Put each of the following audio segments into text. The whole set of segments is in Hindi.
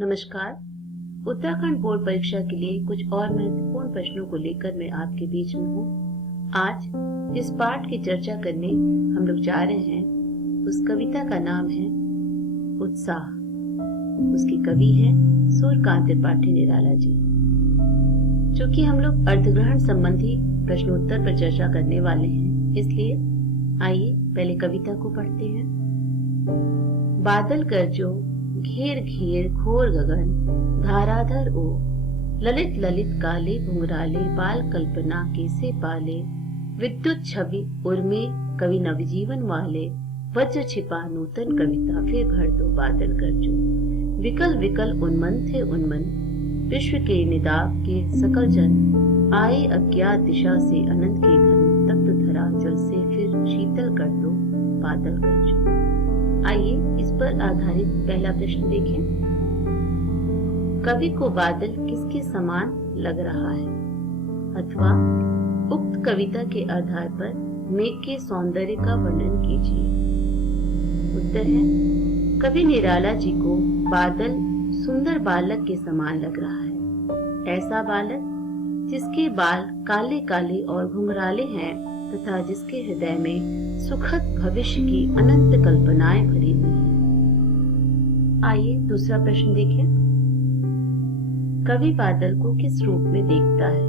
नमस्कार। उत्तराखंड बोर्ड परीक्षा के लिए कुछ और महत्वपूर्ण प्रश्नों को लेकर मैं आपके बीच में हूँ। आज जिस पाठ की चर्चा करने हम लोग जा रहे हैं उस कविता का नाम है उत्साह। उसके कवि हैं सूर्यकांत त्रिपाठी निराला जी। चूंकि हम लोग अर्धग्रहण संबंधी प्रश्नोत्तर पर चर्चा करने वाले हैं, इसलिए आइए पहले कविता को पढ़ते हैं। बादल गरजो घेर घेर घोर गगन, धाराधर ओ ललित ललित काले घुंघराले, बाल कल्पना कैसे पाले, विद्युत छवि उर्मे कवि नवजीवन वाले, वज्र छिपा नूतन कविता फिर भर दो बादल गरजो, विकल विकल उन्मन थे उन्मन, विश्व के निदाब के सकल जन, आए अज्ञात दिशा से अनंत के घन, तप्त धरा जल से फिर शीतल कर दो बादल गरजो। आइए इस पर आधारित पहला प्रश्न देखें। कवि को बादल किसके समान लग रहा है, अथवा उक्त कविता के आधार पर मेघ के सौंदर्य का वर्णन कीजिए। उत्तर है, कवि निराला जी को बादल सुंदर बालक के समान लग रहा है। ऐसा बालक जिसके बाल काले काले और घुंघराले हैं तथा जिसके हृदय में सुखद भविष्य की अनंत कल्पनाएं भरी हुई हैं। आइए दूसरा प्रश्न देखें। कवि बादल को किस रूप में देखता है,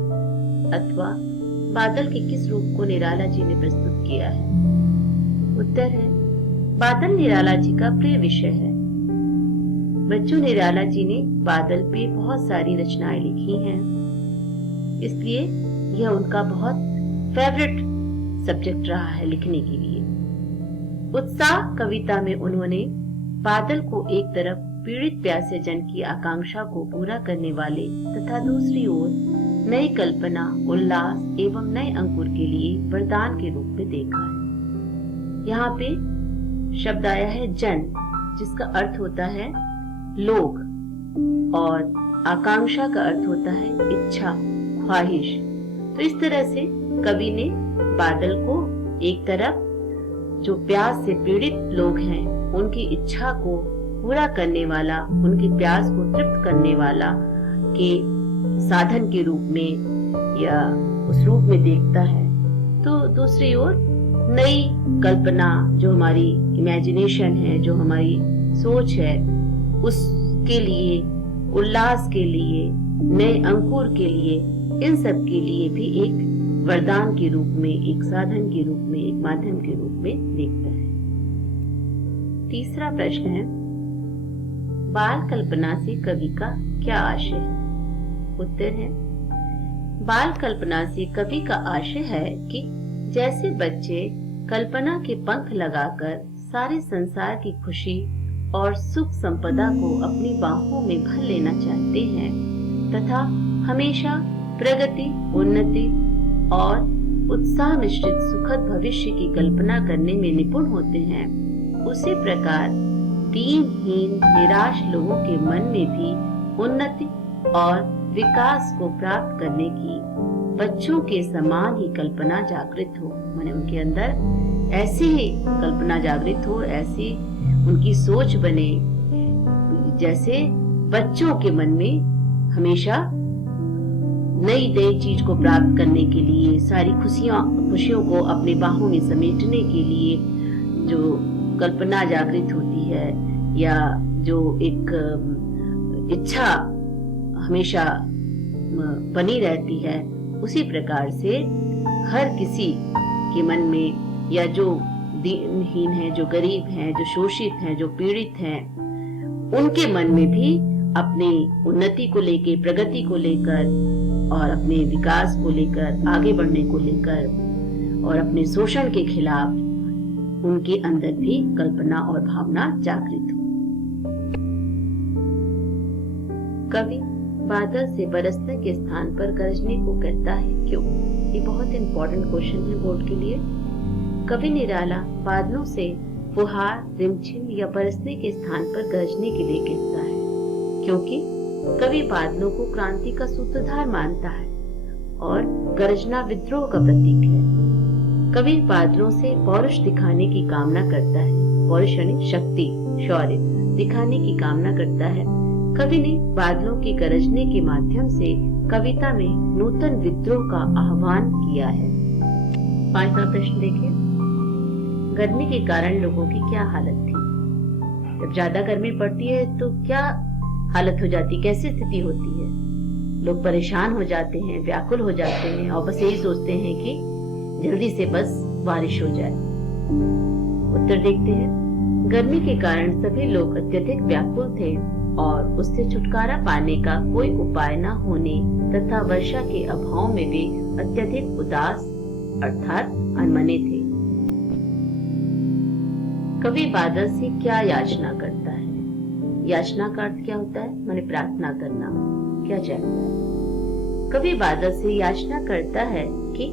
अथवा बादल के किस रूप को निराला जी ने प्रस्तुत किया है। उत्तर है, बादल निराला जी का प्रिय विषय है। बच्चों निराला जी ने बादल पे बहुत सारी रचनाएं लिखी हैं, इसलिए यह उनका बहुत फेवरेट सब्जेक्ट रहा है लिखने के लिए। उत्साह कविता में उन्होंने बादल को एक तरफ पीड़ित प्यासे जन की आकांक्षा को पूरा करने वाले तथा दूसरी ओर नई कल्पना, उल्लास एवं नए अंकुर के लिए वरदान के रूप में देखा है। यहाँ पे शब्द आया है जन, जिसका अर्थ होता है लोग, और आकांक्षा का अर्थ होता है इच्छा, ख्वाहिश। तो इस तरह से कवि ने बादल को एक तरफ जो प्यास से पीड़ित लोग हैं उनकी इच्छा को पूरा करने वाला, उनकी प्यास को तृप्त करने वाला के साधन के रूप में या उस रूप में देखता है। तो दूसरी ओर नई कल्पना, जो हमारी इमेजिनेशन है, जो हमारी सोच है, उसके लिए, उल्लास के लिए, नए अंकुर के लिए, इन सब के लिए भी एक वरदान के रूप में, एक साधन के रूप में, एक माध्यम के रूप में देखता है। तीसरा प्रश्न है, बाल कल्पना से कवि का क्या आशय है। उत्तर है, बाल कल्पना से कवि का आशय है कि जैसे बच्चे कल्पना के पंख लगाकर सारे संसार की खुशी और सुख संपदा को अपनी बाहों में भर लेना चाहते हैं तथा हमेशा प्रगति, उन्नति और उत्साह मिश्रित सुखद भविष्य की कल्पना करने में निपुण होते हैं, उसी प्रकार दीनहीन निराश लोगों के मन में भी उन्नति और विकास को प्राप्त करने की बच्चों के समान ही कल्पना जागृत हो। माने उनके अंदर ऐसी ही कल्पना जागृत हो, ऐसी उनकी सोच बने जैसे बच्चों के मन में हमेशा नई नई चीज को प्राप्त करने के लिए, सारी खुशियों को अपने बाहों में समेटने के लिए जो कल्पना जागृत होती है, या जो एक इच्छा हमेशा बनी रहती है, उसी प्रकार से हर किसी के मन में, या जो दीनहीन है, जो गरीब हैं, जो शोषित हैं, जो पीड़ित हैं, उनके मन में भी अपनी उन्नति को लेकर, प्रगति को लेकर और अपने विकास को लेकर, आगे बढ़ने को लेकर और अपने शोषण के खिलाफ उनके अंदर भी कल्पना और भावना जागृत हो। कवि बादल से बरसने के स्थान पर गरजने को कहता है क्यों? ये बहुत इंपॉर्टेंट क्वेश्चन है बोर्ड के लिए। कवि निराला बादलों से फुहार, रिमझिम या बरसने के स्थान पर गरजने के लिए कहता है क्योंकि कवि बादलों को क्रांति का सूत्रधार मानता है और गरजना विद्रोह का प्रतीक है। कवि बादलों से पौरुष दिखाने की कामना करता है। पौरुष यानी शक्ति, शौर्य दिखाने की कामना करता है, कवि ने बादलों की गरजने के माध्यम से कविता में नूतन विद्रोह का आह्वान किया है। 5वां प्रश्न देखिए, गर्मी के कारण लोगों की क्या हालत थी? जब ज्यादा गर्मी पड़ती है तो क्या हालत हो जाती, कैसी स्थिति होती है? लोग परेशान हो जाते हैं, व्याकुल हो जाते हैं और बस यही सोचते हैं कि जल्दी से बस बारिश हो जाए। उत्तर देखते हैं, गर्मी के कारण सभी लोग अत्यधिक व्याकुल थे और उससे छुटकारा पाने का कोई उपाय न होने तथा वर्षा के अभाव में वे अत्यधिक उदास अर्थात अनमने थे। कवि बादल से क्या याचना करता है? याचना का अर्थ क्या होता है? माने प्रार्थना करना, क्या चाहता है? कवि बादल से याचना करता है कि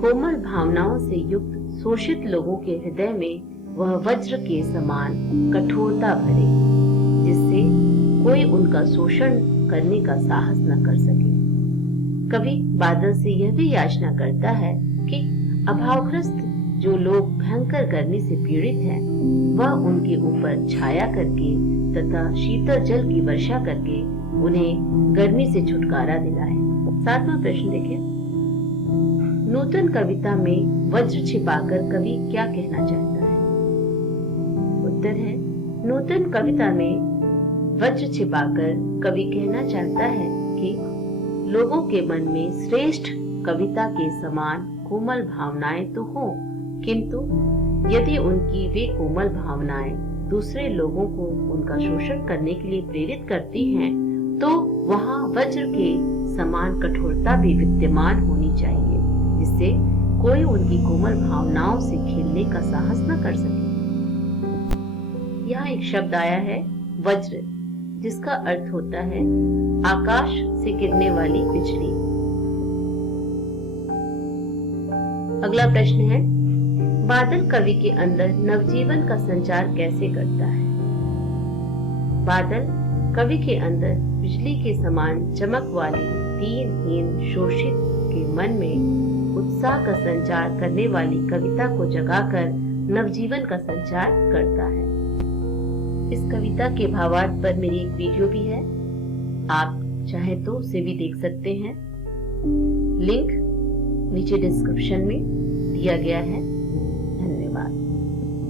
कोमल भावनाओं से युक्त शोषित लोगों के हृदय में वह वज्र के समान कठोरता भरे, जिससे कोई उनका शोषण करने का साहस न कर सके। कवि बादल से यह भी याचना करता है कि अभावग्रस्त जो लोग भयंकर गर्मी से पीड़ित हैं, वह उनके ऊपर छाया करके तथा शीतल जल की वर्षा करके उन्हें गर्मी से छुटकारा दिलाए। 7वां प्रश्न देखिए, नूतन कविता में वज्र छिपाकर कवि क्या कहना चाहता है? उत्तर है, नूतन कविता में वज्र छिपाकर कवि कहना चाहता है कि लोगों के मन में श्रेष्ठ कविता के समान कोमल भावनाएं तो हों, किंतु यदि उनकी वे कोमल भावनाएं दूसरे लोगों को उनका शोषण करने के लिए प्रेरित करती हैं, तो वहां वज्र के समान कठोरता भी विद्यमान होनी चाहिए, जिससे कोई उनकी कोमल भावनाओं से खेलने का साहस न कर सके। यहाँ एक शब्द आया है वज्र, जिसका अर्थ होता है आकाश से गिरने वाली बिजली। अगला प्रश्न है, बादल कवि के अंदर नवजीवन का संचार कैसे करता है? बादल कवि के अंदर बिजली के समान चमक वाली दीनहीन शोषित के मन में उत्साह का संचार करने वाली कविता को जगाकर नवजीवन का संचार करता है। इस कविता के भावार्थ पर मेरी एक वीडियो भी है, आप चाहे तो उसे भी देख सकते हैं। लिंक नीचे डिस्क्रिप्शन में दिया गया है।